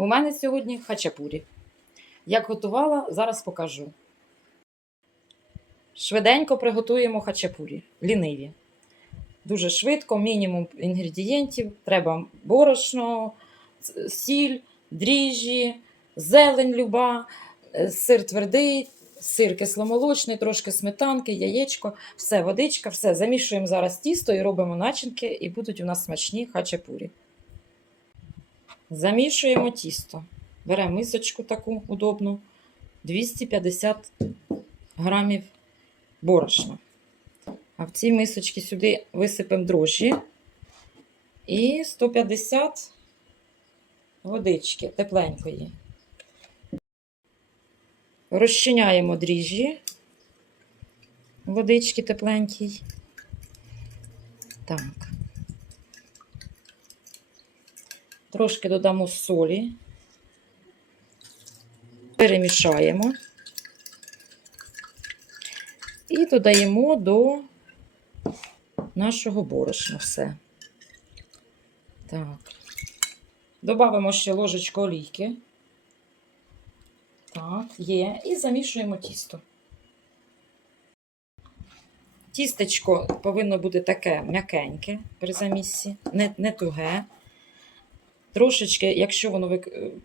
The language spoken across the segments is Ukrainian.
У мене сьогодні хачапурі. Як готувала, зараз покажу. Швиденько приготуємо хачапурі. Ліниві. Дуже швидко, мінімум інгредієнтів. Треба борошно, сіль, дріжджі, зелень люба, е, сир твердий, сир кисломолочний, трошки сметанки, яєчко, все, водичка, все. Замішуємо зараз тісто і робимо начинки, і будуть у нас смачні хачапурі. Замішуємо тісто. Беремо мисочку таку удобну, 250 грамів борошна. А в цій мисочці сюди висипемо дрожжі і 150 водички тепленької. Розчиняємо дріжджі, водички тепленькій. Так. Трошки додамо солі, перемішаємо і додаємо до нашого борошна все. Так. Добавимо ще ложечку олійки. Так, є. І замішуємо тісто. Тістечко повинно бути таке м'якеньке при замісі, не, не туге. Трошечки, якщо воно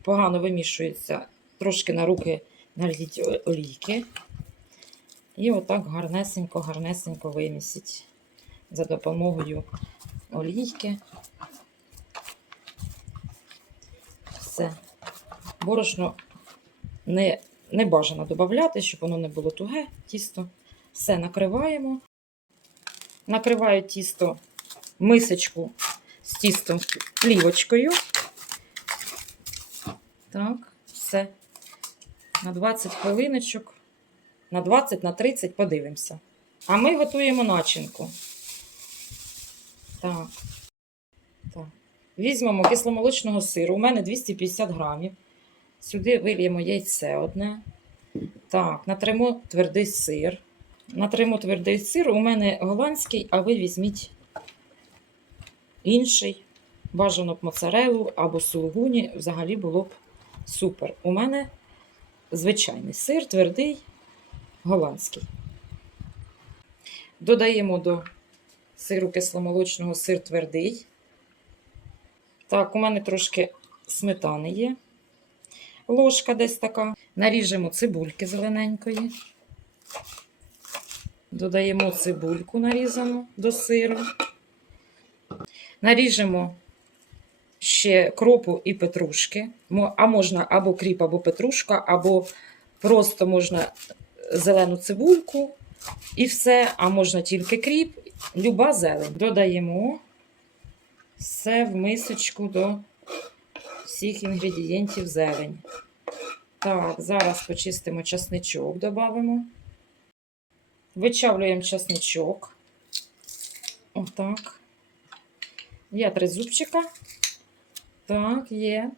погано вимішується, трошки на руки нальють о- олійки. І отак гарнесенько, гарнесенько вимісіть за допомогою олійки. Все. Борошно не, не бажано додати, щоб воно не було туге, тісто. Все накриваємо. Накриваю тісто мисочку з тістом плівочкою. Так, все. На 20 хвилиночок. На 20, на 30 подивимося. А ми готуємо начинку. Так. так. Візьмемо кисломолочного сиру. У мене 250 грамів. Сюди вильємо яйце одне. Так, натримо твердий сир. Натримо твердий сир. У мене голландський, а ви візьміть інший. Бажано б моцарелу або сулугуні. Взагалі було б супер. У мене звичайний сир, твердий, голландський. Додаємо до сиру кисломолочного сир твердий. Так, у мене трошки сметани є. Ложка десь така. Наріжемо цибульки зелененької. Додаємо цибульку нарізану до сиру. Наріжемо ще кропу і петрушки. А можна або кріп, або петрушка, або просто можна зелену цибульку і все, а можна тільки кріп, люба зелень. Додаємо все в мисочку до всіх інгредієнтів зелень. Так, зараз почистимо часничок, додамо. Вичавлюємо часничок. Отак. Є три зубчика. Так, є.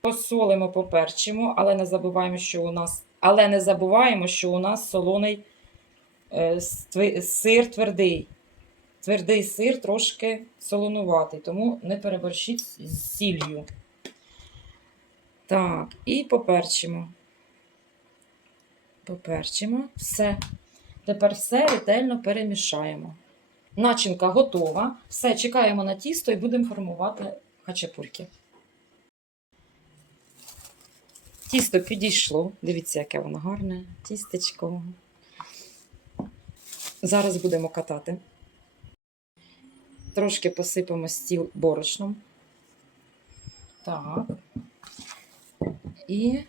Посолимо, поперчимо, але не забуваємо, що у нас, але не забуваємо, що у нас солоний е, сир твердий. Твердий сир трошки солонуватий, тому не переборщіть з сіллю. Так, і поперчимо. Поперчимо. Все. Тепер все ретельно перемішаємо. Начинка готова. Все, чекаємо на тісто і будемо формувати хачапурки. Тісто підійшло. Дивіться, яке воно гарне. Тістечко. Зараз будемо катати. Трошки посипемо стіл борошном. Так. І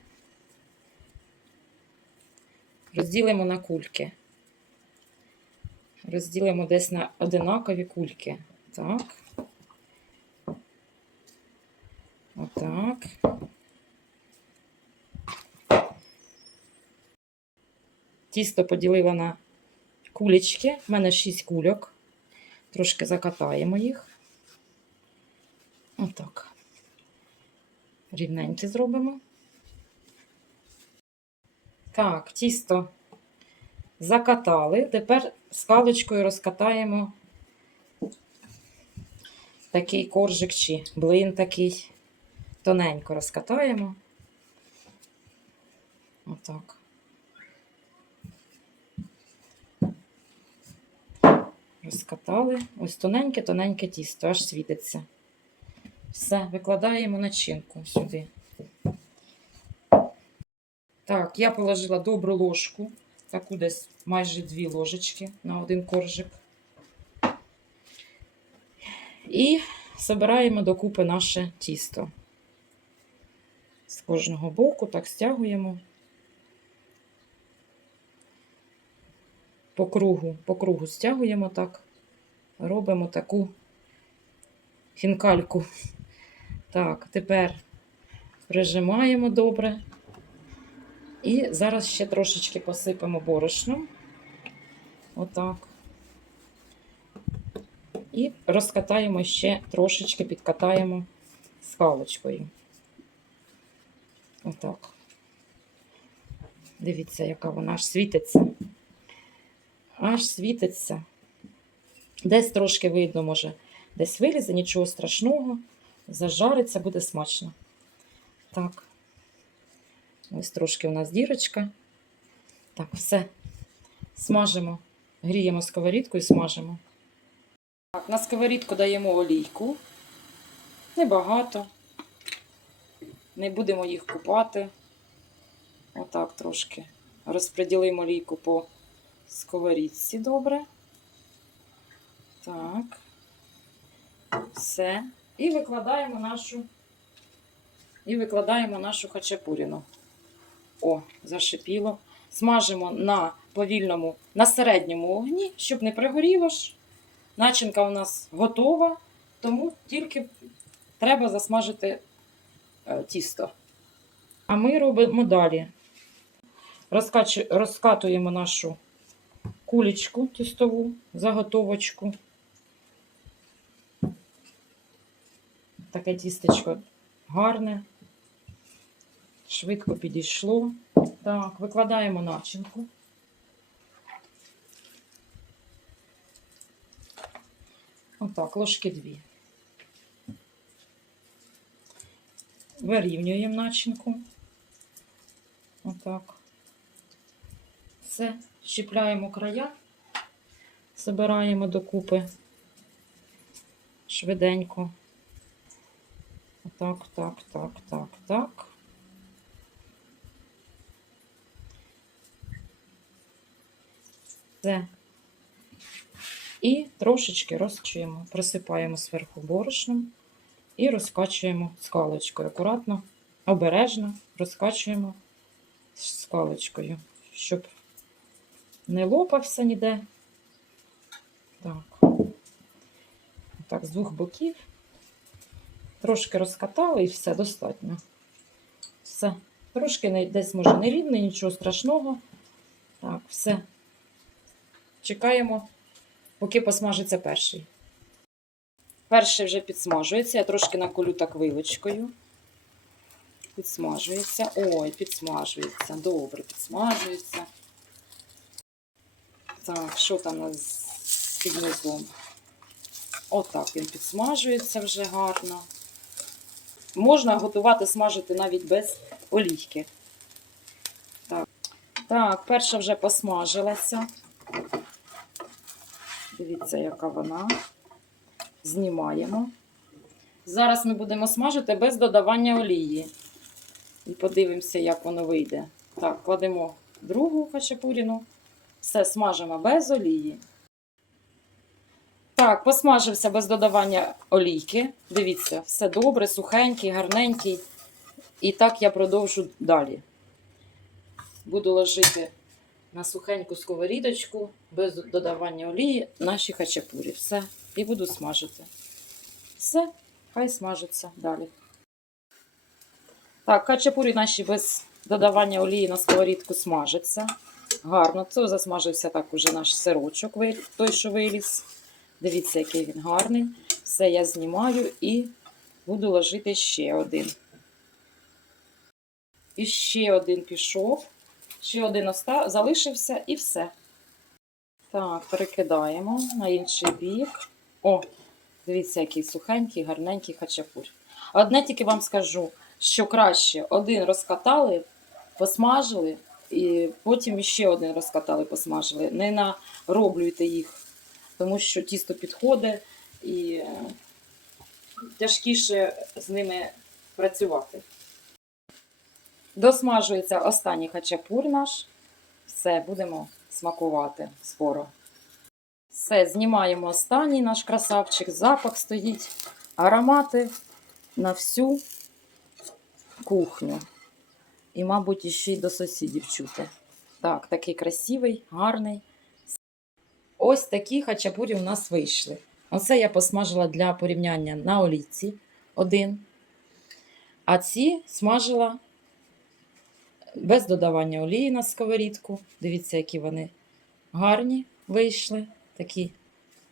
розділимо на кульки. Розділимо десь на одинакові кульки. Так. Отак. Тісто поділила на кулечки. У мене 6 кульок. Трошки закатаємо їх. Отак. Рівненькі зробимо. Так, тісто закатали. Тепер скалочкою розкатаємо такий коржик чи блин такий тоненько розкатаємо. Отак. Розкатали. Ось тоненьке-тоненьке тісто, аж світиться. Все, викладаємо начинку сюди. Так, я положила добру ложку, таку десь майже дві ложечки на один коржик. І збираємо докупи наше тісто. З кожного боку так стягуємо. По кругу, по кругу стягуємо так, робимо таку хінкальку. Так, тепер прижимаємо добре. І зараз ще трошечки посипемо борошном. Отак. І розкатаємо ще трошечки, підкатаємо скалочкою. Отак. Дивіться, яка вона аж світиться. Аж світиться. Десь трошки видно, може, десь вилізе, нічого страшного. Зажариться, буде смачно. Так. Ось трошки у нас дірочка. Так, все. Смажимо. Гріємо сковорідку і смажимо. Так, на сковорідку даємо олійку. Небагато. Не будемо їх купати. Отак трошки. Розподілимо олійку по сковорідці добре. Так. Все. І викладаємо нашу і викладаємо нашу хачапуріну. О, зашипіло. Смажимо на повільному, на середньому вогні, щоб не пригоріло ж. Начинка у нас готова, тому тільки треба засмажити е, тісто. А ми робимо далі. Розкачу, розкатуємо нашу кулечку тістову, заготовочку. Таке тістечко гарне, швидко підійшло. Так, викладаємо начинку. Отак, ложки дві. Вирівнюємо начинку. Отак. Все, щіпляємо края, збираємо докупи швиденько. Так, так, так, так, так. Все. І трошечки розкачуємо, присипаємо зверху борошном і розкачуємо скалочкою. Акуратно, обережно розкачуємо скалочкою, щоб не лопався ніде. Так. Так, з двох боків. Трошки розкатали і все достатньо. Все. Трошки десь може не рівний, нічого страшного. Так, все. Чекаємо, поки посмажиться перший. Перший вже підсмажується. Я трошки наколю так вилочкою. Підсмажується. Ой, підсмажується. Добре, підсмажується. Так, що там з низом? Отак він підсмажується вже гарно. Можна готувати, смажити навіть без олійки. Так, так перша вже посмажилася. Дивіться, яка вона. Знімаємо. Зараз ми будемо смажити без додавання олії. І подивимося, як воно вийде. Так, кладемо другу хачапуріну. Все смажимо без олії. Так, посмажився без додавання олійки. Дивіться, все добре, сухенький, гарненький. І так я продовжу далі. Буду ложити на сухеньку сковорідочку без додавання олії наші хачапурі. Все. І буду смажити. Все, хай смажиться далі. Так, хачапурі наші без додавання олії на сковорідку смажаться. Гарно. Це засмажився так уже наш сирочок, той, що виліз. Дивіться, який він гарний. Все я знімаю і буду ложити ще один. І ще один пішов. Ще один оста... залишився і все. Так, перекидаємо на інший бік. О, дивіться, який сухенький, гарненький хачапурь. Одне тільки вам скажу: що краще один розкатали, посмажили, і потім ще один розкатали, посмажили. Не нароблюйте їх, тому що тісто підходить і е, тяжкіше з ними працювати. Досмажується останній хачапур наш. Все, будемо смакувати скоро. Все, знімаємо останній наш красавчик. Запах стоїть. Аромати на всю кухню. І, мабуть, ще й до сусідів чути. Так, такий красивий, гарний. Ось такі хачапурі у нас вийшли. Оце я посмажила для порівняння на олійці один. А ці смажила без додавання олії на сковорідку. Дивіться, які вони гарні вийшли. Такі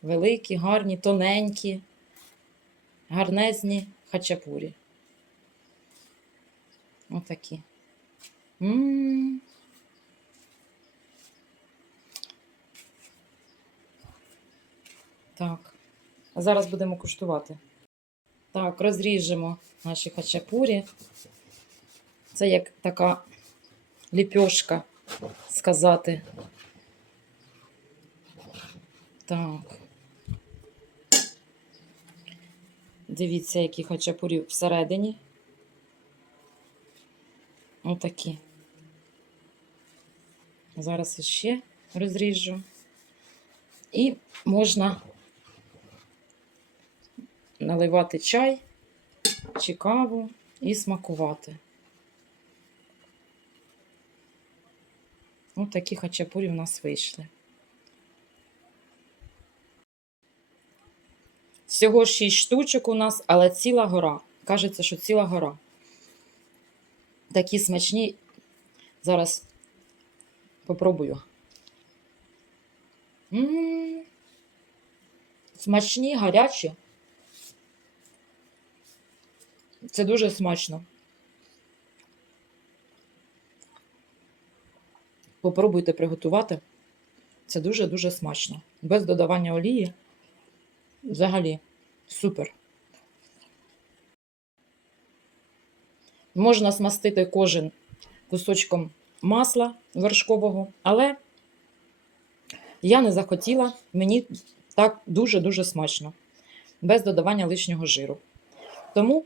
великі, гарні, тоненькі, гарнезні хачапурі. Отакі. Так. А зараз будемо куштувати. Так, розріжемо наші хачапурі. Це як така ліпьошка сказати. Так. Дивіться, які хачапурі всередині. Отакі. Зараз іще розріжу. І можна наливати чай чи каву і смакувати. Ось такі хачапурі в нас вийшли. Всього 6 штучок у нас, але ціла гора. Кажеться, що ціла гора. Такі смачні. Зараз попробую. М-м-м. Смачні, гарячі. Це дуже смачно. Попробуйте приготувати. Це дуже-дуже смачно. Без додавання олії. Взагалі, супер. Можна смастити кожен кусочком масла вершкового, але я не захотіла, мені так дуже-дуже смачно, без додавання лишнього жиру. Тому,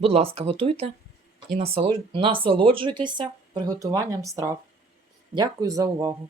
будь ласка, готуйте і насолоджуйтеся приготуванням страв. Дякую за увагу!